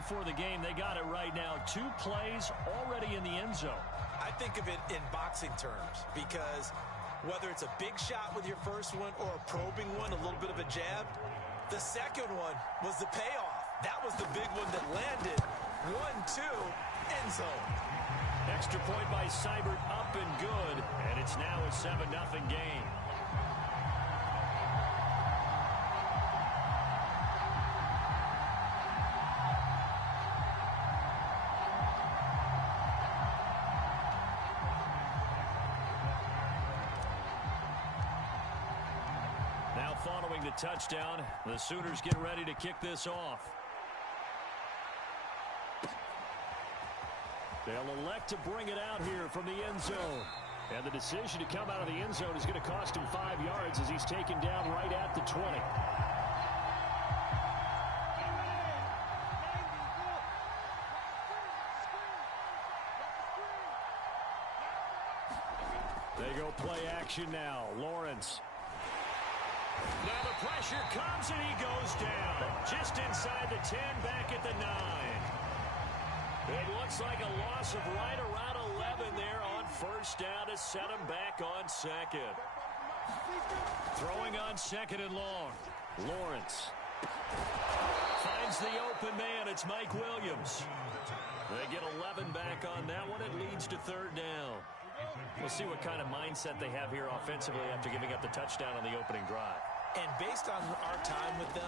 before the game. They got it right now. 2 plays already in the end zone. I think of it in boxing terms because whether it's a big shot with your first one or a probing one, a little bit of a jab, the second one was the payoff. That was the big one that landed. 1-2, end zone. Extra point by Seibert, up and good, and it's now a 7-0 game. Now following the touchdown, the Sooners get ready to kick this off. They'll elect to bring it out here from the end zone. And the decision to come out of the end zone is going to cost him 5 yards as he's taken down right at the 20. They go play action now. Lawrence. Now the pressure comes and he goes down. Just inside the 10, back at the 9. It looks like a loss of right around 11 there on first down to set him back on second. Throwing on second and long. Lawrence finds the open man. It's Mike Williams. They get 11 back on that one. It leads to third down. We'll see what kind of mindset they have here offensively after giving up the touchdown on the opening drive. And based on our time with them,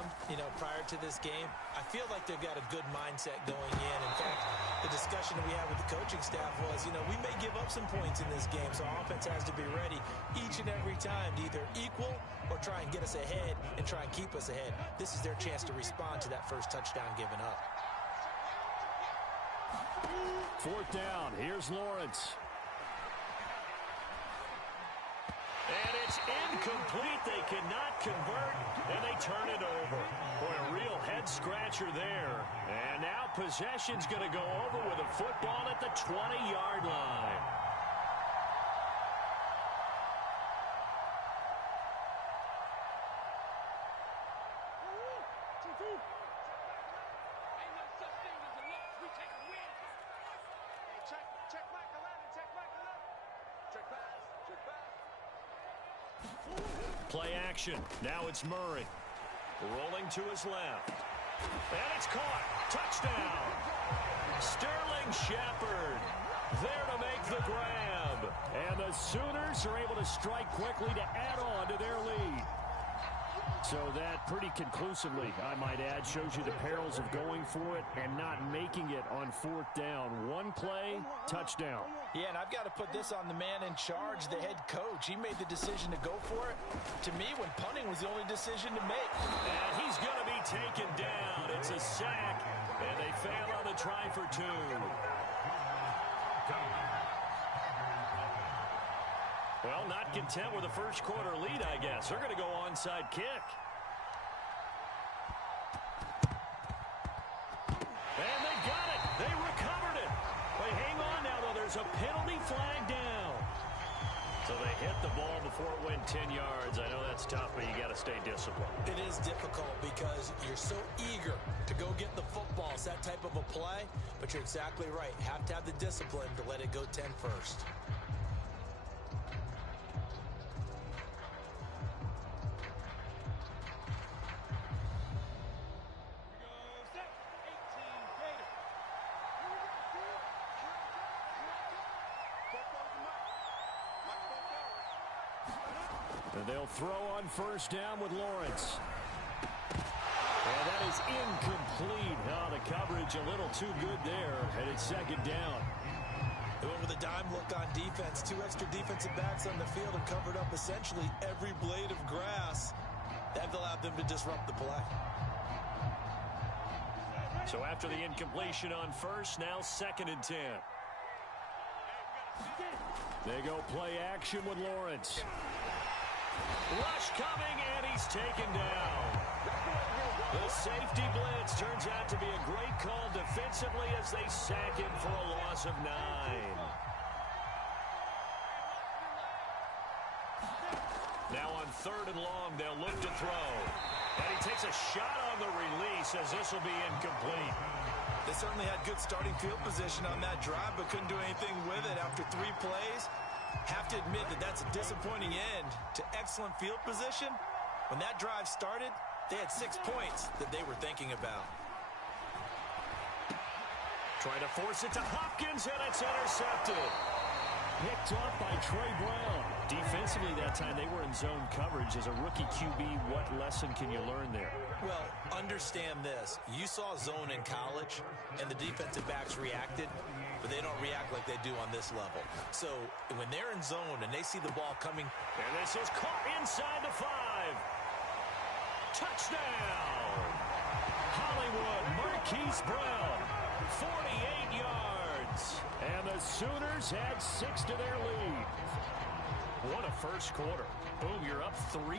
prior to this game, I feel like they've got a good mindset going in. In fact, the discussion that we had with the coaching staff was, we may give up some points in this game, so offense has to be ready each and every time to either equal or try and get us ahead and try and keep us ahead. This is their chance to respond to that first touchdown given up. Fourth down. Here's Lawrence. And it's incomplete. They cannot convert, and they turn it over. Boy, a real head-scratcher there. And now possession's going to go over with a football at the 20-yard line. Play action. Now it's Murray. Rolling to his left. And it's caught. Touchdown. Sterling Shepard there to make the grab. And the Sooners are able to strike quickly to add on to their lead. So that pretty conclusively, I might add, shows you the perils of going for it and not making it on fourth down. One play, touchdown. Yeah, and I've got to put this on the man in charge, the head coach. He made the decision to go for it. To me, when punting was the only decision to make. And he's going to be taken down. It's a sack, and they fail on the try for 2. Well, not content with the first quarter lead, I guess. They're going to go onside kick. And they got it. They recovered it. They hang on now, though. There's a penalty flag down. So they hit the ball before it went 10 yards. I know that's tough, but you got to stay disciplined. It is difficult because you're so eager to go get the football. It's that type of a play, but you're exactly right. Have to have the discipline to let it go 10 first. And they'll throw on first down with Lawrence. And that is incomplete. Oh, the coverage a little too good there. And it's second down. They went with a dime look on defense. 2 extra defensive backs on the field and covered up essentially every blade of grass. That allowed them to disrupt the play. So after the incompletion on first, now second and 10. They go play action with Lawrence. Rush coming, and he's taken down. The safety blitz turns out to be a great call defensively as they sack him for a loss of 9. Now on third and long, they'll look to throw. And he takes a shot on the release as this will be incomplete. The They certainly had good starting field position on that drive, but couldn't do anything with it after 3 plays. Have to admit that that's a disappointing end to excellent field position. When that drive started, they had 6 points that they were thinking about. Trying to force it to Hopkins, and it's intercepted. Picked off by Trey Brown. Defensively that time, they were in zone coverage. As a rookie QB, what lesson can you learn there? Well, understand this. You saw zone in college, and the defensive backs reacted, but they don't react like they do on this level. So when they're in zone and they see the ball coming. And this is caught inside the 5. Touchdown! Hollywood Marquise Brown, 48 yards. And the Sooners add 6 to their lead. What a first quarter. Boom, you're up 3.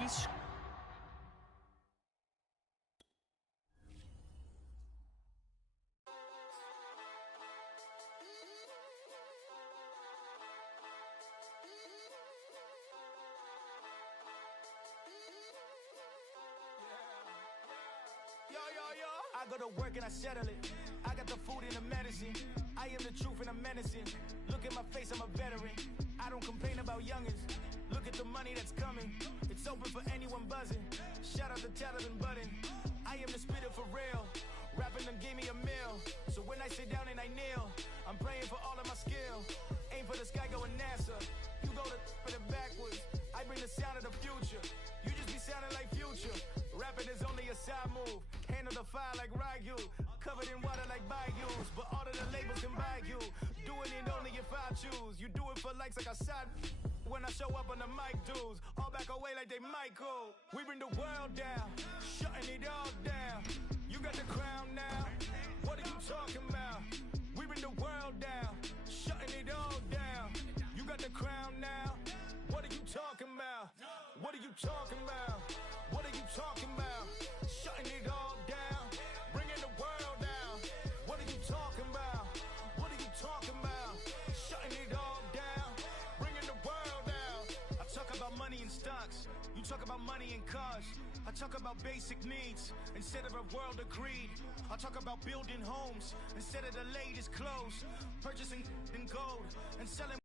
I go to work and I settle it. I got the food and the medicine. I am the truth and I'm menacing. Look at my face, I'm a veteran. I don't complain about youngins. Look at the money that's coming. It's open for anyone buzzing. Shout out to Talib and Budden. I am the spitter for real. Rapping them gave me a meal. So when I sit down and I kneel, I'm praying for all of my skill. Aim for the sky, going NASA. You go to it backwards. I bring the sound of the future. You just be sounding like Future. Rapping is only a side move. Handle the fire like Ryu. Covered in water like bayous. But all of the labels can buy you. Doing it only if I choose. You do it for likes like a side. When I show up on the mic, dudes all back away like they Michael. We bring the world down, shutting it all down. You got the crown now. What are you talking about? We bring the world down, shutting it all down. You got the crown now. What are you talking about? What are you talking about? What are you talking about? Shutting it all down, bringing the world down. What are you talking about? What are you talking about? Shutting it all down, bringing the world down. I talk about money and stocks. You talk about money and cars. I talk about basic needs instead of a world of greed. I talk about building homes instead of the latest clothes. Purchasing in gold and selling.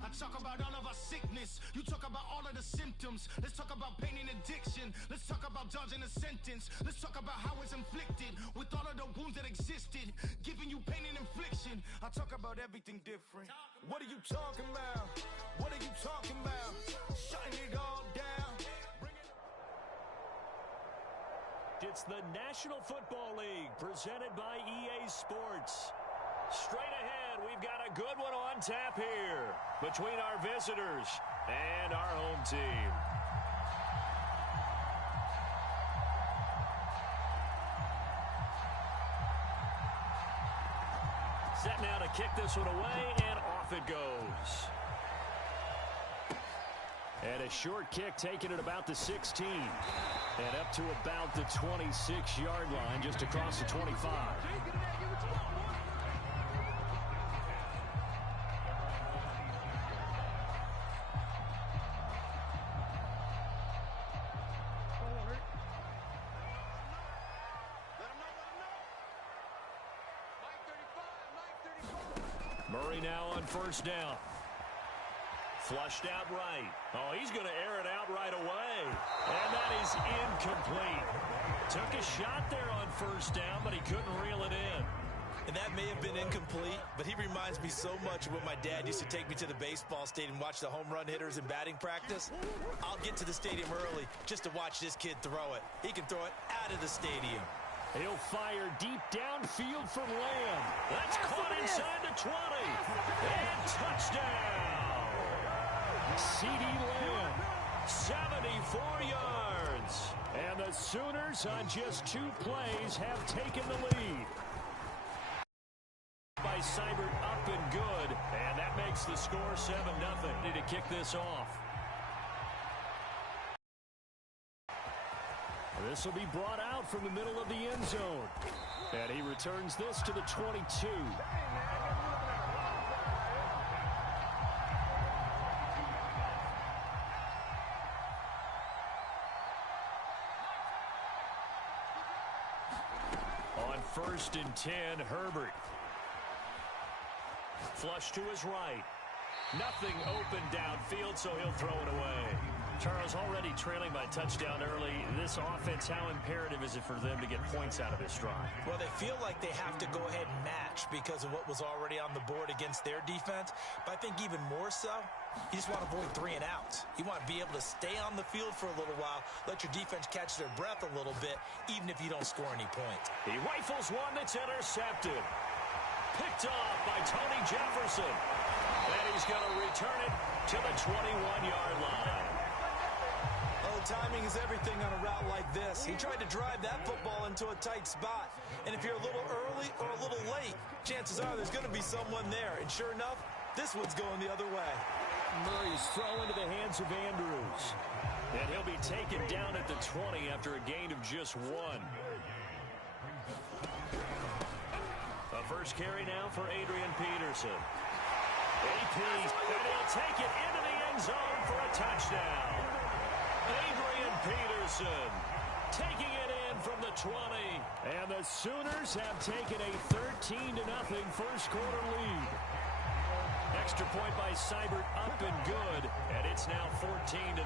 I talk about all of our sickness. You talk about all of the symptoms. Let's talk about pain and addiction. Let's talk about dodging a sentence. Let's talk about how it's inflicted with all of the wounds that existed, giving you pain and infliction. I talk about everything different. What are you talking about? What are you talking about? Shutting it all down. It's the National Football League presented by EA Sports. Straight ahead, we've got a good one on tap here between our visitors and our home team. Set now to kick this one away, and off it goes. And a short kick taken at about the 16. And up to about the 26-yard line, just across the 25. Murray now on first down. Flushed out right. Oh, he's going to air it out right away. And that is incomplete. Took a shot there on first down, but he couldn't reel it in. And that may have been incomplete, but he reminds me so much of when my dad used to take me to the baseball stadium and watch the home run hitters in batting practice. I'll get to the stadium early just to watch this kid throw it. He can throw it out of the stadium. He'll fire deep downfield from Lamb. That's caught inside the 20. And touchdown. CeeDee Lamb, 74 yards. And the Sooners on just 2 plays have taken the lead. By Seibert up and good. And that makes the score 7-0. Need to kick this off. This will be brought out from the middle of the end zone. And he returns this to the 22. On 1st and 10, Herbert. Flush to his right. Nothing open downfield, so he'll throw it away. Charles, already trailing by touchdown early. This offense, how imperative is it for them to get points out of this drive? Well, they feel like they have to go ahead and match because of what was already on the board against their defense. But I think even more so, you just want to avoid 3 and outs. You want to be able to stay on the field for a little while, let your defense catch their breath a little bit, even if you don't score any points. He rifles one that's intercepted. Picked off by Tony Jefferson. And he's going to return it to the 21-yard line. Oh, timing is everything on a route like this. He tried to drive that football into a tight spot. And if you're a little early or a little late, chances are there's going to be someone there. And sure enough, this one's going the other way. Murray's throw into the hands of Andrews. And he'll be taken down at the 20 after a gain of just 1. A first carry now for Adrian Peterson. AP, and he'll take it into the end zone for a touchdown. Adrian Peterson taking it in from the 20. And the Sooners have taken a 13-0 first quarter lead. Extra point by Seibert up and good, and it's now 14-0.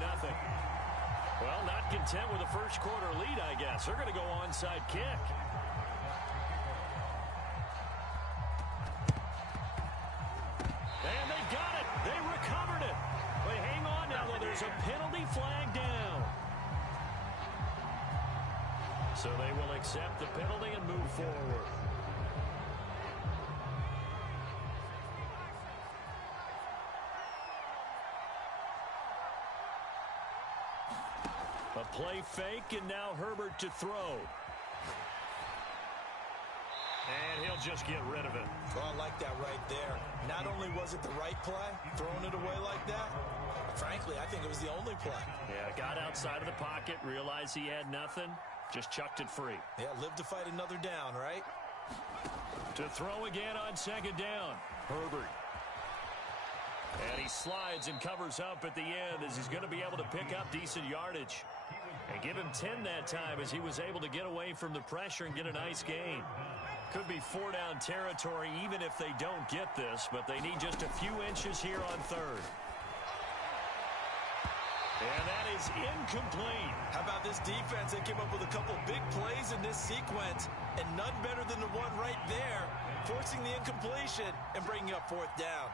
Well, not content with the first quarter lead, I guess. They're going to go onside kick. And they got it. They recovered it. But hang on now, though. There's a penalty flag down. So they will accept the penalty and move forward. A play fake, and now Herbert to throw. And he'll just get rid of it. Oh, I like that right there. Not only was it the right play, throwing it away like that, frankly, I think it was the only play. Yeah, got outside of the pocket, realized he had nothing, just chucked it free. Yeah, live to fight another down, right? To throw again on 2nd down, Herbert. And he slides and covers up at the end as he's going to be able to pick up decent yardage. And give him 10 that time as he was able to get away from the pressure and get a nice gain. Could be 4-down territory even if they don't get this, but they need just a few inches here on 3rd. And that is incomplete. How about this defense? They came up with a couple big plays in this sequence, and none better than the one right there, forcing the incompletion and bringing up 4th down.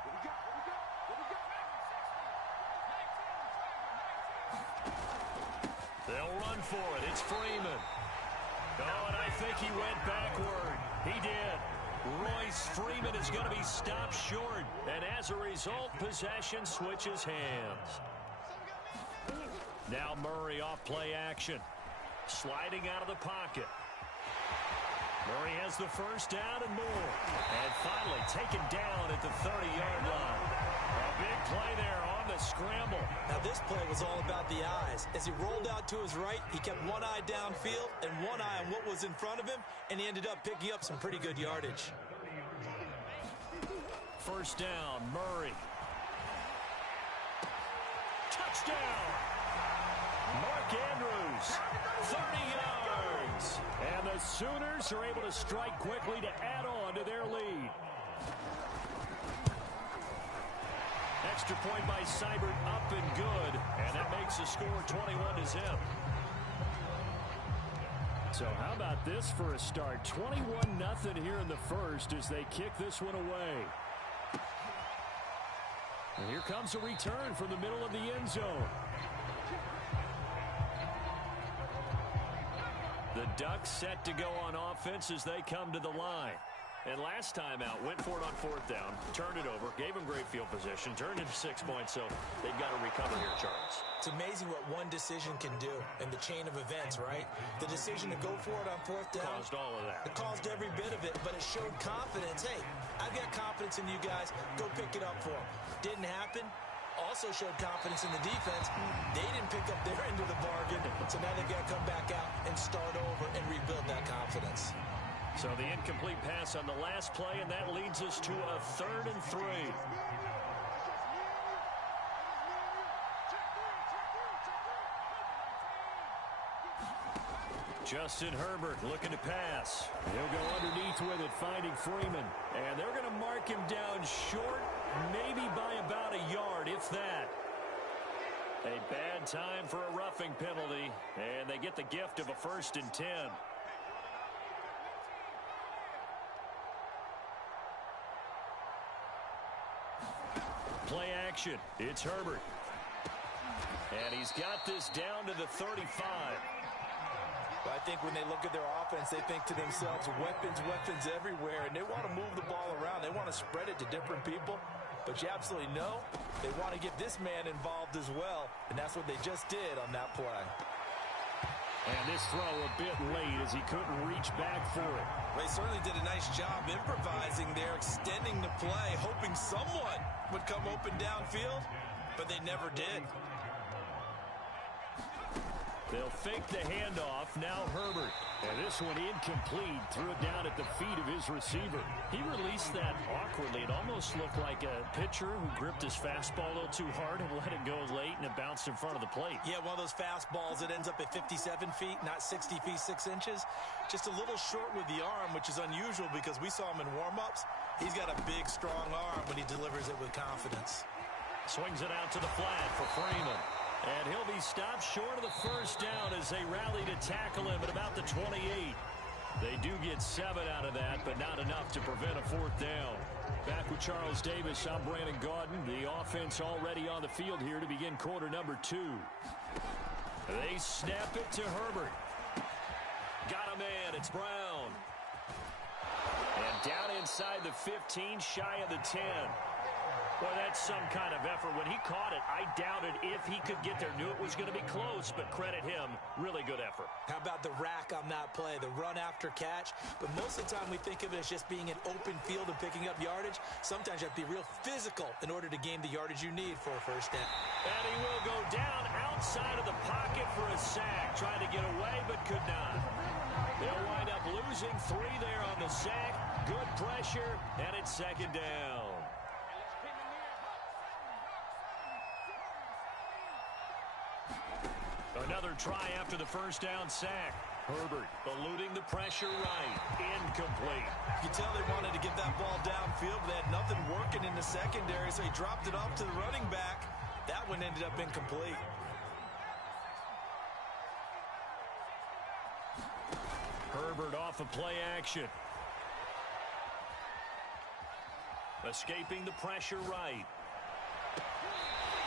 They'll run for it. It's Freeman. Oh, and I think he went backward. He did. Royce Freeman is going to be stopped short. And as a result, possession switches hands. Now Murray off play action. Sliding out of the pocket. Murray has the first down and more. And finally taken down at the 30-yard line. A big play there on the scramble. Now this play was all about the eyes. As he rolled out to his right, he kept one eye downfield and one eye on what was in front of him, and he ended up picking up some pretty good yardage. First down, Murray. Touchdown! Mark Andrews, 30 yards. And the Sooners are able to strike quickly to add on to their lead. Extra point by Seibert up and good. And that makes the score 21-0. So how about this for a start? 21-0 here in the first as they kick this one away. And here comes a return from the middle of the end zone. The Ducks set to go on offense as they come to the line. And last time out, went for it on 4th down, turned it over, gave them great field position, turned into 6 points, so they've got to recover here, Charles. It's amazing what one decision can do in the chain of events, right? The decision to go for it on 4th down. Caused all of that. It caused every bit of it, but it showed confidence. Hey, I've got confidence in you guys. Go pick it up for them. Didn't happen. Also showed confidence in the defense. They didn't pick up their end of the bargain, so now they've got to come back out and start over and rebuild that confidence. So the incomplete pass on the last play, and that leads us to a 3rd and 3. Justin Herbert looking to pass. He'll go underneath with it, finding Freeman. And they're going to mark him down short, maybe by about a yard, if that. A bad time for a roughing penalty, and they get the gift of a 1st and 10. Play action. It's Herbert. And he's got this down to the 35. I think when they look at their offense, they think to themselves, weapons everywhere, and they want to move the ball around. They want to spread it to different people, but you absolutely know they want to get this man involved as well, and that's what they just did on that play. And this throw a bit late as he couldn't reach back for it. They certainly did a nice job improvising there, extending the play, hoping someone would come open downfield, but they never did. They'll fake the handoff. Now Herbert. And this one incomplete. Threw it down at the feet of his receiver. He released that awkwardly. It almost looked like a pitcher who gripped his fastball a little too hard and let it go late, and it bounced in front of the plate. Yeah, one of those fastballs that ends up at 57 feet, not 60 feet, 6 inches. Just a little short with the arm, which is unusual because we saw him in warm-ups. He's got a big, strong arm when he delivers it with confidence. Swings it out to the flat for Freeman. And he'll be stopped short of the 1st down as they rally to tackle him at about the 28. They do get 7 out of that, but not enough to prevent a 4th down. Back with Charles Davis, I'm Brandon Gaudin. The offense already on the field here to begin quarter number 2. They snap it to Herbert. Got a man, it's Brown. And down inside the 15, shy of the 10. Boy, that's some kind of effort. When he caught it, I doubted if he could get there. Knew it was going to be close, but credit him. Really good effort. How about the rack on that play, the run after catch? But most of the time we think of it as just being an open field and picking up yardage. Sometimes you have to be real physical in order to gain the yardage you need for a 1st down. And he will go down outside of the pocket for a sack. Trying to get away, but could not. They'll wind up losing 3 there on the sack. Good pressure, and it's 2nd down. Another try after the 1st down sack. Herbert eluding the pressure right. Incomplete. You can tell they wanted to get that ball downfield, but they had nothing working in the secondary, so he dropped it off to the running back. That one ended up incomplete. Herbert off of play action. Escaping the pressure right.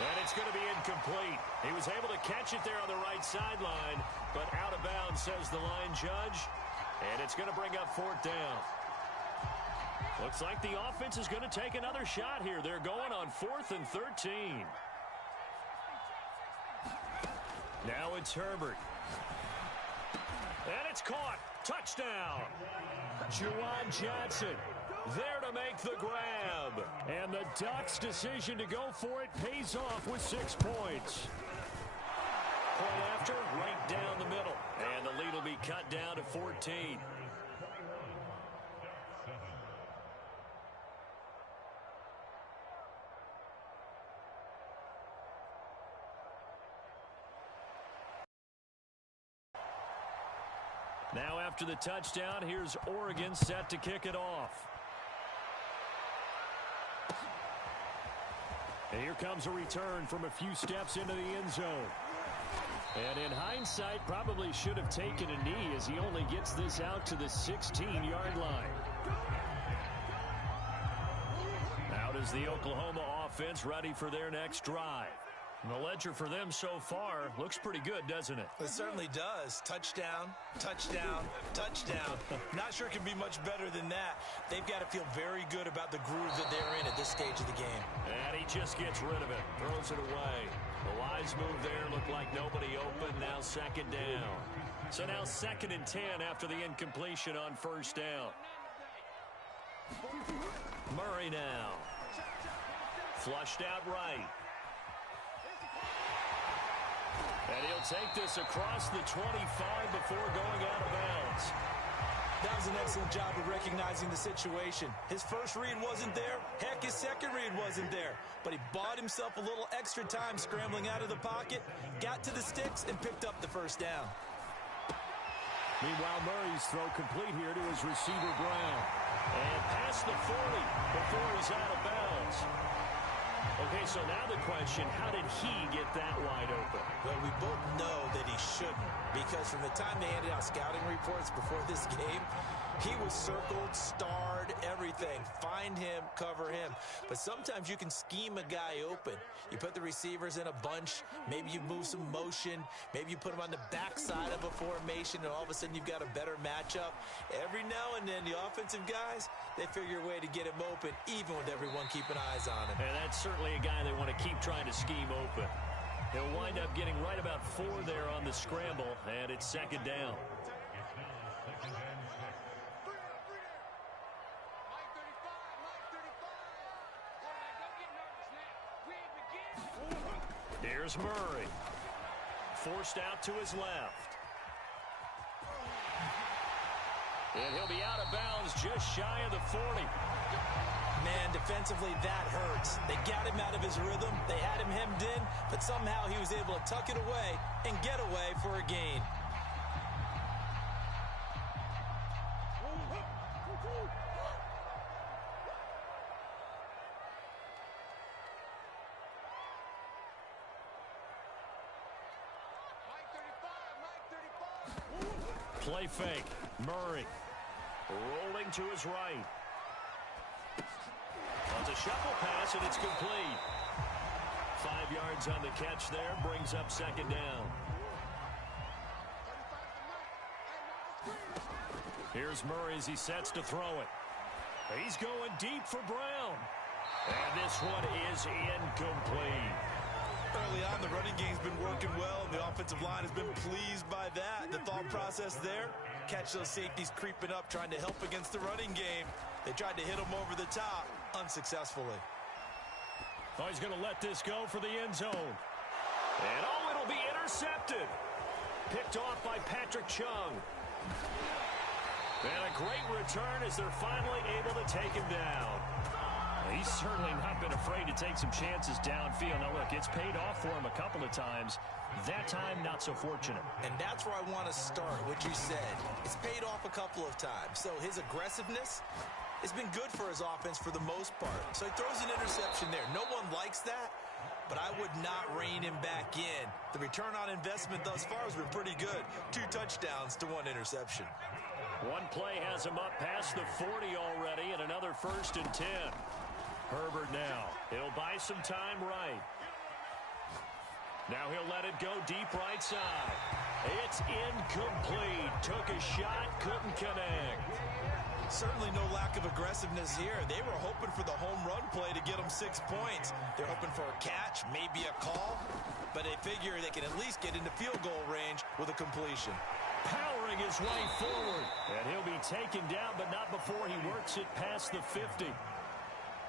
And it's going to be incomplete. He was able to catch it there on the right sideline, but out of bounds, says the line judge. And it's going to bring up 4th down. Looks like the offense is going to take another shot here. They're going on 4th and 13. Now it's Herbert. And it's caught. Touchdown. Juwan Johnson there to make the grab. And the Ducks' decision to go for it pays off with 6 points. Point after, right down the middle. And the lead will be cut down to 14. Now after the touchdown, here's Oregon set to kick it off. And here comes a return from a few steps into the end zone. And in hindsight, probably should have taken a knee as he only gets this out to the 16-yard line. Out is the Oklahoma offense ready for their next drive. And the ledger for them so far looks pretty good, doesn't it? It certainly does. Touchdown, touchdown, touchdown. Not sure it can be much better than that. They've got to feel very good about the groove that they're in at this stage of the game. And he just gets rid of it, throws it away. The wise move there, looked like nobody open, now 2nd down. So now 2nd and 10 after the incompletion on 1st down. Murray now. Flushed out right. And he'll take this across the 25 before going out of bounds. That was an excellent job of recognizing the situation. His first read wasn't there. Heck, his second read wasn't there. But he bought himself a little extra time scrambling out of the pocket, got to the sticks, and picked up the 1st down. Meanwhile, Murray's throw complete here to his receiver, Brown. And past the 40 before he's out of bounds. Okay, so now the question, how did he get that wide open? Well, we both know that he shouldn't, because from the time they handed out scouting reports before this game, he was circled, starred, everything. Find him, cover him. But sometimes you can scheme a guy open. You put the receivers in a bunch. Maybe you move some motion. Maybe you put them on the backside of a formation, and all of a sudden you've got a better matchup. Every now and then, the offensive guys, they figure a way to get him open, even with everyone keeping eyes on him. And that's certainly a guy they want to keep trying to scheme open. He'll wind up getting right about 4 there on the scramble, and it's second down. Here's Murray. Forced out to his left. And he'll be out of bounds just shy of the 40. Man, defensively, that hurts. They got him out of his rhythm. They had him hemmed in, but somehow he was able to tuck it away and get away for a gain. Play fake. Murray rolling to his right. It's a shuffle pass, and it's complete. 5 yards on the catch there, brings up second down. Here's Murray as he sets to throw it. He's going deep for Brown. And this one is incomplete. Early on, the running game's been working well, and the offensive line has been pleased by that. The thought process there, catch those safeties creeping up, trying to help against the running game. They tried to hit him over the top, unsuccessfully. Oh, he's going to let this go for the end zone. And, oh, it'll be intercepted. Picked off by Patrick Chung. And a great return as they're finally able to take him down. He's certainly not been afraid to take some chances downfield. Now, look, it's paid off for him a couple of times. That time, not so fortunate. And that's where I want to start, what you said. It's paid off a couple of times. So his aggressiveness has been good for his offense for the most part. So he throws an interception there. No one likes that, but I would not rein him back in. The return on investment thus far has been pretty good. 2 touchdowns to 1 interception. One play has him up past the 40 already, and another 1st and 10. Herbert now. He'll buy some time right. Now he'll let it go deep right side. It's incomplete. Took a shot, couldn't connect. Certainly no lack of aggressiveness here. They were hoping for the home run play to get them 6 points. They're hoping for a catch, maybe a call, but they figure they can at least get into field goal range with a completion. Powering his way forward. And he'll be taken down, but not before he works it past the 50.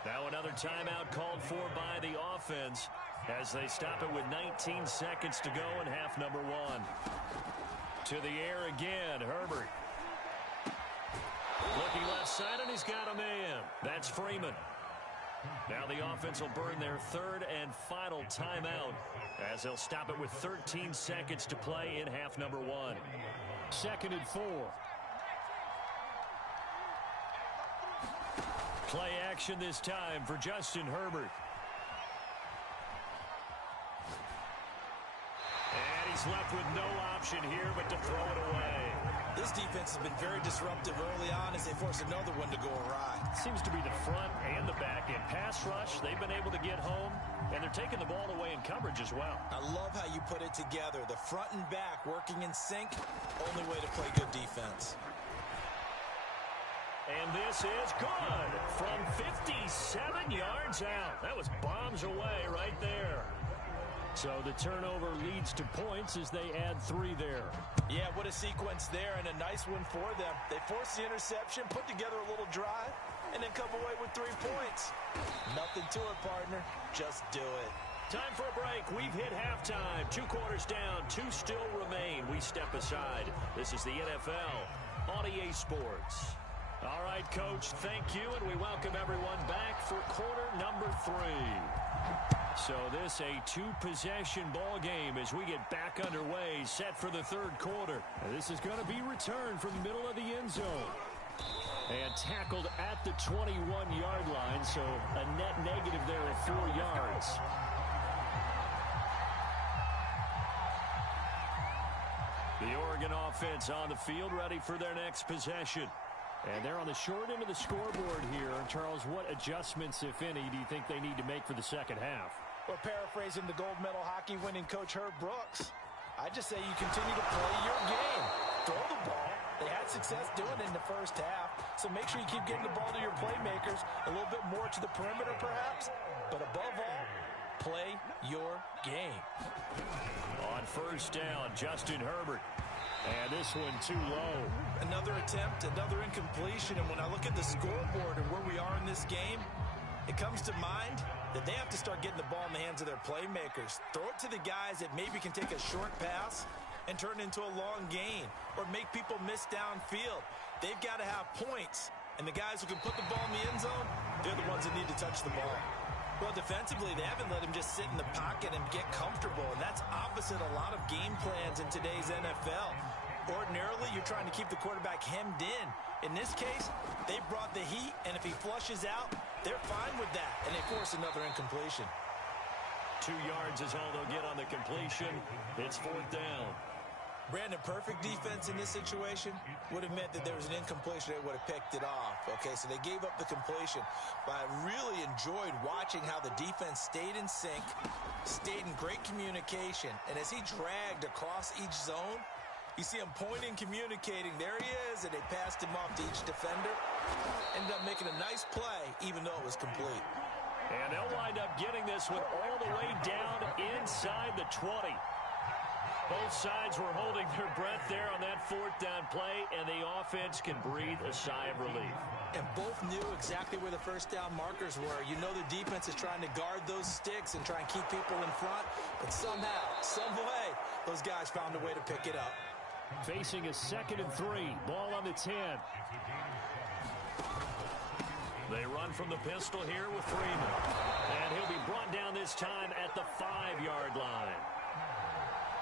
Now another timeout called for by the offense as they stop it with 19 seconds to go in half number 1. To the air again, Herbert. Looking left side, and he's got a man. That's Freeman. Now the offense will burn their 3rd and final timeout as they'll stop it with 13 seconds to play in half number 1. 2nd and 4. Play action this time for Justin Herbert. And he's left with no option here but to throw it away. This defense has been very disruptive early on as they force another one to go awry. Seems to be the front and the back end. Pass rush, they've been able to get home, and they're taking the ball away in coverage as well. I love how you put it together. The front and back working in sync, only way to play good defense. And this is good from 57 yards out. That was bombs away right there. So the turnover leads to points as they add 3 there. Yeah, what a sequence there, and a nice one for them. They force the interception, put together a little drive, and then come away with 3 points. Nothing to it, partner. Just do it. Time for a break. We've hit halftime. 2 quarters down. 2 still remain. We step aside. This is the NFL on EA Sports. All right, Coach, thank you, and we welcome everyone back for quarter number 3. So this a 2-possession ball game as we get back underway, set for the third quarter. And this is going to be returned from the middle of the end zone. And tackled at the 21-yard line, so a net negative there at 4 yards. The Oregon offense on the field, ready for their next possession. And they're on the short end of the scoreboard here. Charles, what adjustments, if any, do you think they need to make for the second half? Well, paraphrasing the gold medal hockey winning coach Herb Brooks, I just say you continue to play your game. Throw the ball. They had success doing it in the first half, so make sure you keep getting the ball to your playmakers, a little bit more to the perimeter perhaps, but above all, play your game. On first down, Justin Herbert. And this one too low. Another attempt, another incompletion, and when I look at the scoreboard and where we are in this game, it comes to mind that they have to start getting the ball in the hands of their playmakers. Throw it to the guys that maybe can take a short pass and turn it into a long gain or make people miss downfield. They've got to have points, and the guys who can put the ball in the end zone, they're the ones that need to touch the ball. Well, defensively, they haven't let him just sit in the pocket and get comfortable, and that's opposite a lot of game plans in today's NFL. Ordinarily, you're trying to keep the quarterback hemmed in. In this case, they brought the heat, and if he flushes out, they're fine with that, and they force another incompletion. 2 yards is all they'll get on the completion. It's 4th down. Brandon, perfect defense in this situation would have meant that there was an incompletion. They would have picked it off. Okay, so they gave up the completion. But I really enjoyed watching how the defense stayed in sync, stayed in great communication. And as he dragged across each zone, you see him pointing, communicating. There he is, and they passed him off to each defender. Ended up making a nice play, even though it was complete. And they'll wind up getting this one all the way down inside the 20. Both sides were holding their breath there on that 4th down play, and the offense can breathe a sigh of relief. And both knew exactly where the first down markers were. You know the defense is trying to guard those sticks and try and keep people in front, but somehow, some way, those guys found a way to pick it up. Facing a 2nd and 3, ball on the 10. They run from the pistol here with Freeman. And he'll be brought down this time at the 5-yard line.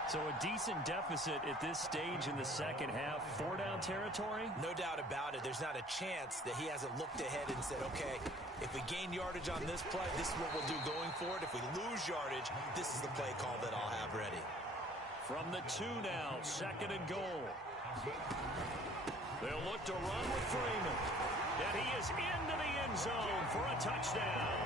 So a decent deficit at this stage in the second half. 4-down territory? No doubt about it. There's not a chance that he hasn't looked ahead and said, okay, if we gain yardage on this play, this is what we'll do going forward. If we lose yardage, this is the play call that I'll have ready. From the 2 now, 2nd and goal. They'll look to run with Freeman. And he is into the end zone for a touchdown.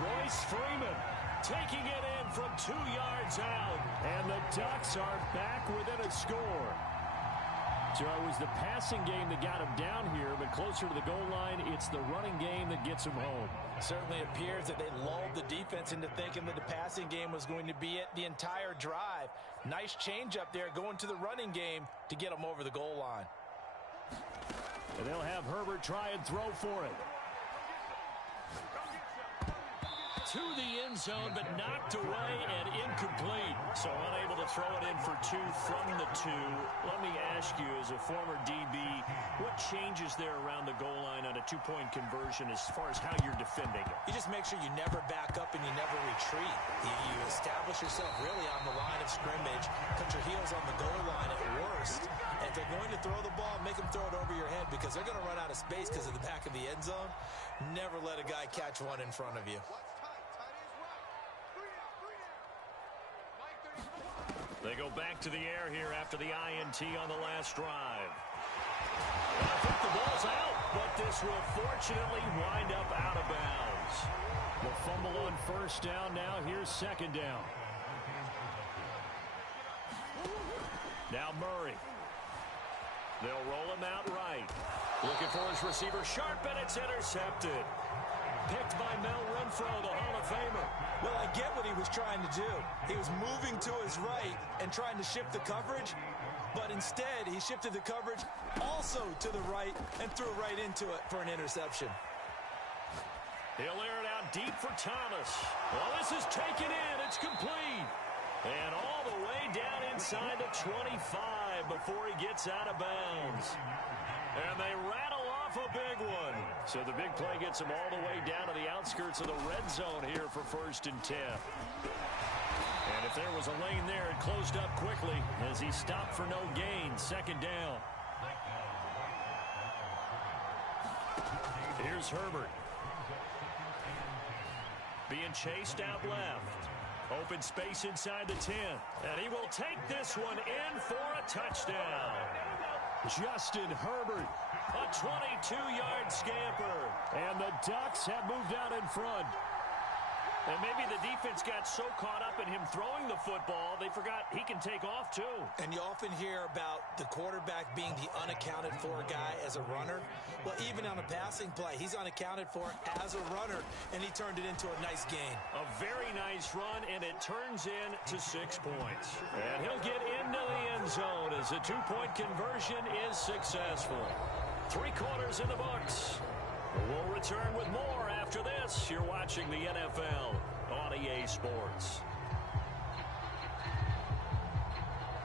Royce Freeman taking it in from 2 yards out. And the Ducks are back within a score. So it was the passing game that got him down here, but closer to the goal line, it's the running game that gets him home. Certainly appears that they lulled the defense into thinking that the passing game was going to be it the entire drive. Nice change up there going to the running game to get them over the goal line. And they'll have Herbert try and throw for it. To the end zone, but knocked away and incomplete. So unable to throw it in for 2 from the 2. Let me ask you, as a former DB, what changes there around the goal line on a 2-point conversion as far as how you're defending it? You just make sure you never back up and you never retreat. You establish yourself really on the line of scrimmage, put your heels on the goal line at worst. And if they're going to throw the ball, make them throw it over your head because they're going to run out of space because of the back of the end zone. Never let a guy catch one in front of you. They go back to the air here after the INT on the last drive. I think the ball's out, but this will fortunately wind up out of bounds. The fumble on first down now. Here's 2nd down. Now Murray. They'll roll him out right. Looking for his receiver Sharp, and it's intercepted. Picked by Mel Renfro, the Hall of Famer. Well, I get what he was trying to do. He was moving to his right and trying to shift the coverage, but instead he shifted the coverage also to the right and threw right into it for an interception. He'll air it out deep for Thomas. Well, this is taken in. It's complete. And all the way down inside the 25 before he gets out of bounds. And they rattle off off a big one. So the big play gets him all the way down to the outskirts of the red zone here for 1st and 10. And if there was a lane there, it closed up quickly as he stopped for no gain. 2nd down. Here's Herbert. Being chased out left. Open space inside the 10. And he will take this one in for a touchdown. Justin Herbert, a 22-yard scamper. And the Ducks have moved out in front. And maybe the defense got so caught up in him throwing the football, they forgot he can take off too. And you often hear about the quarterback being the unaccounted for guy as a runner. Well, even on a passing play, he's unaccounted for as a runner, and he turned it into a nice gain. A very nice run, and it turns into 6 points. And he'll get into the end zone as a 2-point conversion is successful. 3 quarters in the books. We'll return with more after this. You're watching the NFL on EA Sports.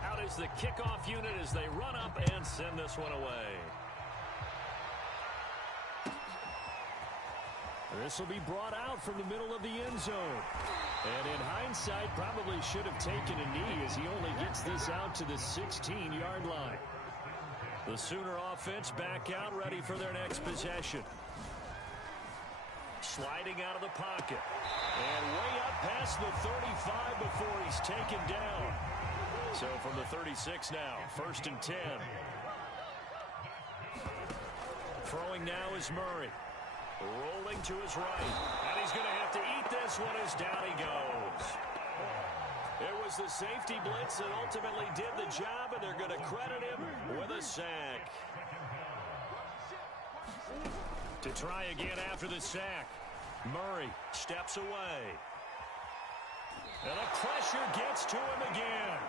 Out is the kickoff unit as they run up and send this one away. This will be brought out from the middle of the end zone. And in hindsight, probably should have taken a knee as he only gets this out to the 16-yard line. The Sooner offense back out, ready for their next possession. Sliding out of the pocket. And way up past the 35 before he's taken down. So from the 36 now, 1st and 10. Throwing now is Murray. Rolling to his right. And he's going to have to eat this one as down he goes. It was the safety blitz that ultimately did the job, and they're going to credit him with a sack. To try again after the sack. Murray steps away. And the pressure gets to him again.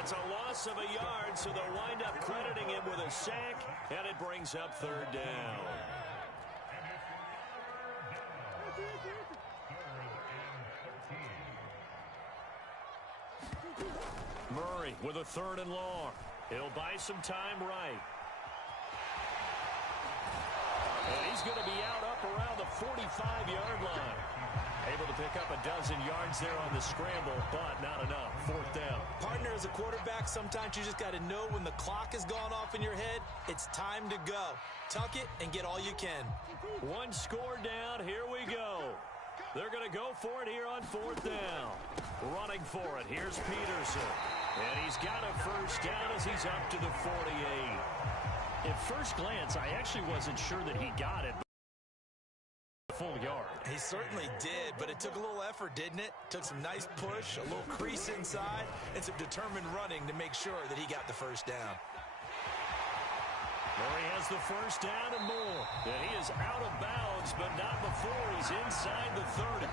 It's a loss of a yard, so they'll wind up crediting him with a sack, and it brings up 3rd down. Murray with a 3rd and long. He'll buy some time right. And he's going to be out up around the 45-yard line. Able to pick up a dozen yards there on the scramble, but not enough. 4th down. Partner, as a quarterback, sometimes you just got to know when the clock has gone off in your head, it's time to go. Tuck it and get all you can. 1 score down. Here we go. They're going to go for it here on 4th down. Running for it. Here's Peterson. And he's got a 1st down as he's up to the 48. At first glance, I actually wasn't sure that he got it. Full yard. He certainly did, but it took a little effort, didn't it? Took some nice push, a little crease inside, and some determined running to make sure that he got the 1st down. Murray has the 1st down and more. And he is out of bounds, but not before he's inside the 30.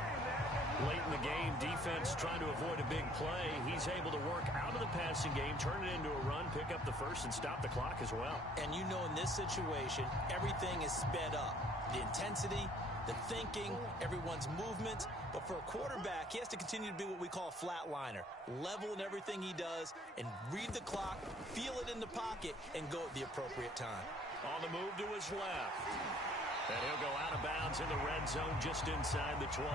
Late in the game, defense trying to avoid a big play. He's able to work out of the passing game, turn it into a run, pick up the 1st, and stop the clock as well. And you know in this situation, everything is sped up. The intensity, the thinking, everyone's movement. But for a quarterback, he has to continue to be what we call a flatliner. Level in everything he does and read the clock, feel it in the pocket, and go at the appropriate time. On the move to his left. And he'll go out of bounds in the red zone just inside the 20.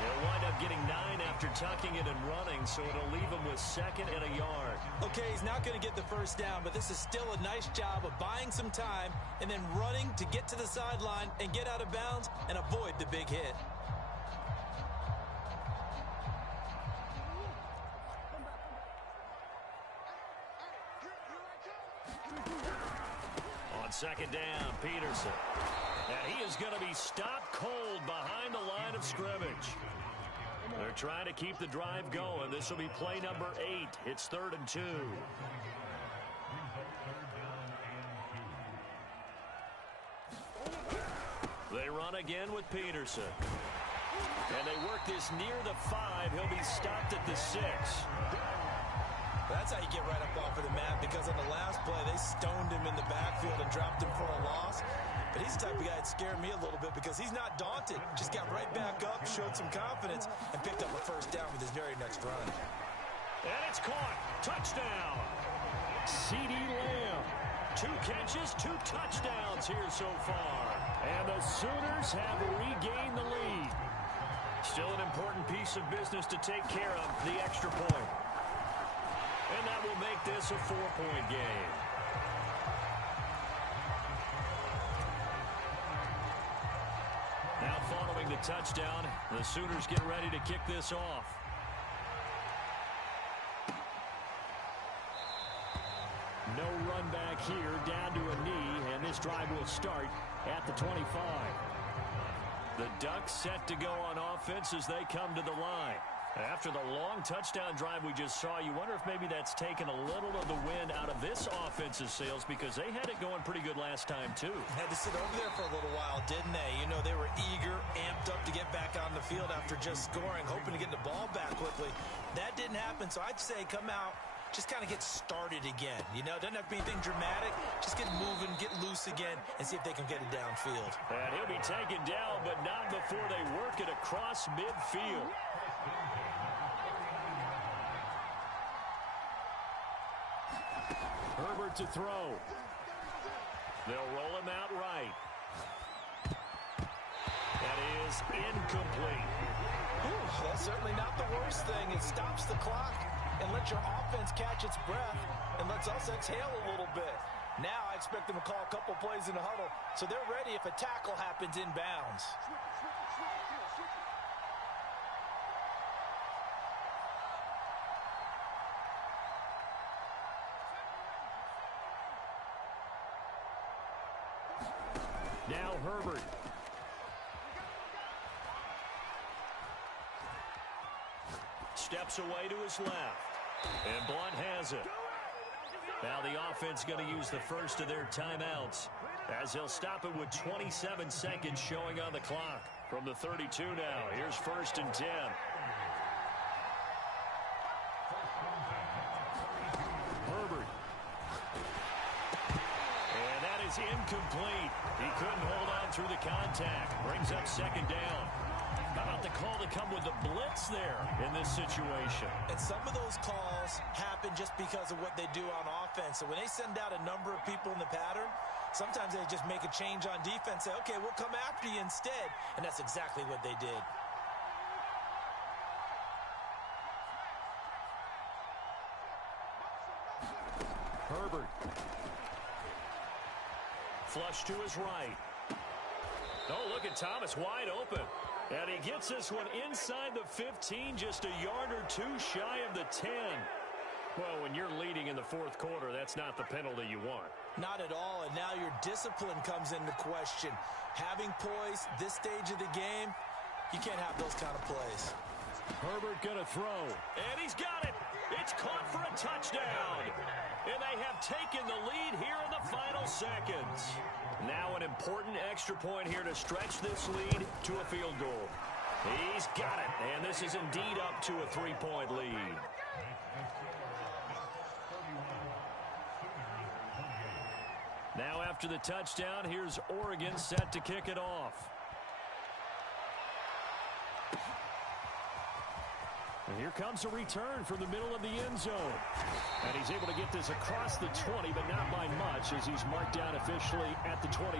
He'll wind up getting 9 after tucking it and running, so it'll leave him with 2nd and a yard. Okay, he's not going to get the 1st down, but this is still a nice job of buying some time and then running to get to the sideline and get out of bounds and avoid the big hit. On 2nd down, Peterson. And he is going to be stopped cold behind the line of scrimmage. They're trying to keep the drive going. This will be play number 8. It's 3rd and 2. They run again with Peterson. And they work this near the 5. He'll be stopped at the 6. That's how you get right up off of the mat, because on the last play, they stoned him in the backfield and dropped him for a loss. But he's the type of guy that scared me a little bit because he's not daunted. Just got right back up, showed some confidence, and picked up a 1st down with his very next run. And it's caught. Touchdown. CeeDee Lamb. 2 catches, 2 touchdowns here so far. And the Sooners have regained the lead. Still an important piece of business to take care of, the extra point. And that will make this a 4-point game. Now following the touchdown, the Sooners get ready to kick this off. No run back here, down to a knee, and this drive will start at the 25. The Ducks set to go on offense as they come to the line. After the long touchdown drive we just saw, you wonder if maybe that's taken a little of the wind out of this offense's sails, because they had it going pretty good last time too. Had to sit over there for a little while, didn't they? You know, they were eager, amped up to get back on the field after just scoring, hoping to get the ball back quickly. That didn't happen, so I'd say come out, just kind of get started again. You know, doesn't have to be anything dramatic. Just get moving, get loose again, and see if they can get it downfield. And he'll be taken down, but not before they work it across midfield. Herbert to throw. They'll roll him out right. That is incomplete. Whew, that's certainly not the worst thing. It stops the clock and lets your offense catch its breath and lets us exhale a little bit. Now I expect them to call a couple plays in the huddle so they're ready if a tackle happens inbounds. Now Herbert. Steps away to his left. And Blunt has it. Now the offense going to use the first of their timeouts, as they'll stop it with 27 seconds showing on the clock. From the 32 now, here's 1st and 10. Herbert. And that is incomplete. He couldn't hold on through the contact. Brings up 2nd down. How about the call to come with the blitz there in this situation? And some of those calls happen just because of what they do on offense. So when they send out a number of people in the pattern, sometimes they just make a change on defense, say, okay, we'll come after you instead. And that's exactly what they did. Herbert. Flush to his right. Oh, look at Thomas wide open. And he gets this one inside the 15, just a yard or 2 shy of the 10. Well, when you're leading in the 4th quarter, that's not the penalty you want. Not at all, and now your discipline comes into question. Having poise this stage of the game, you can't have those kind of plays. Herbert gonna throw, and he's got it. It's caught for a touchdown. And they have taken the lead here in the final seconds. Now an important extra point here to stretch this lead to a field goal. He's got it, and this is indeed up to a 3-point lead. Now after the touchdown, here's Oregon set to kick it off. And here comes a return from the middle of the end zone. And he's able to get this across the 20, but not by much, as he's marked down officially at the 21.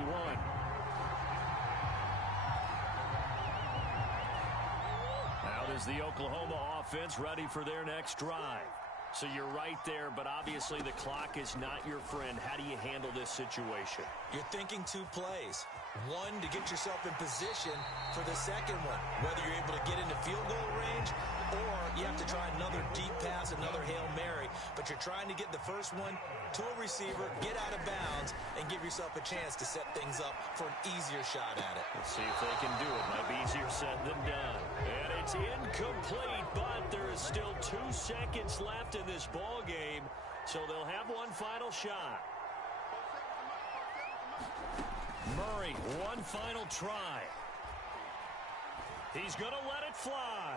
Out is the Oklahoma offense ready for their next drive. So you're right there, but obviously the clock is not your friend. How do you handle this situation? You're thinking 2 plays. One, to get yourself in position for the second one, whether you're able to get into field goal range or you have to try another deep pass, another Hail Mary. But you're trying to get the first one to a receiver, get out of bounds, and give yourself a chance to set things up for an easier shot at it. Let's see if they can do it. Might be easier said than done. And it's incomplete, but there is still 2 seconds left in this ball game, so they'll have one final shot. Murray, one final try. He's going to let it fly.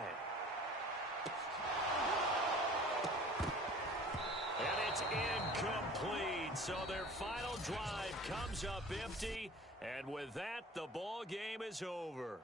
And it's incomplete. So their final drive comes up empty. And with that, the ball game is over.